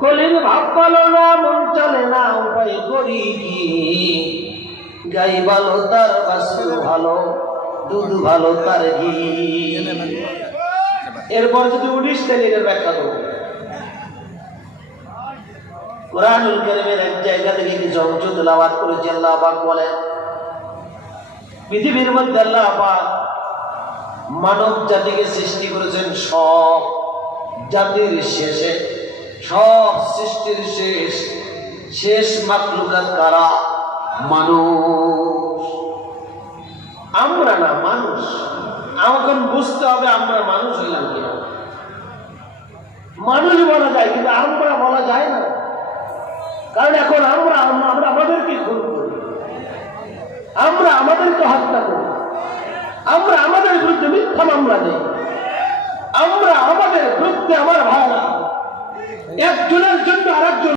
কলির ভাব ভালো না, মন চলে না, উপায় করি কি? গাই ভালো তার বাছুর ভালো, দুধ ভালো তার ঘি। এরপর যদি উনিশ তারিখের ব্যাখ্যা করব, কুরআনুল কারীমের এক জায়গা থেকে কিছু অংশ তেলাওয়াত করেছি। আল্লাহ পাক বলেন, পৃথিবীর মধ্যে আল্লাহ পাক মানব জাতিকে সৃষ্টি করেছেন সব জাতির শেষে, সব সৃষ্টির শেষ মাখলুকাত কারা? মানুষ। আমরা না, মানুষ। আমাকে বুঝতে হবে আমরা মানুষ হইলাম কিনা। মানুষ বলা যায় কিন্তু আমরা বলা যায় না, কারণ এখন আমরা আমাদেরকে খুন করি, আমরা আমাদেরকে হত্যা করি, আমরা আমাদের বিরুদ্ধে মিথ্যা মামলা নেই, আমরা আমাদের বিরুদ্ধে, আমার ভাইরা একজনের জন্য আরেকজন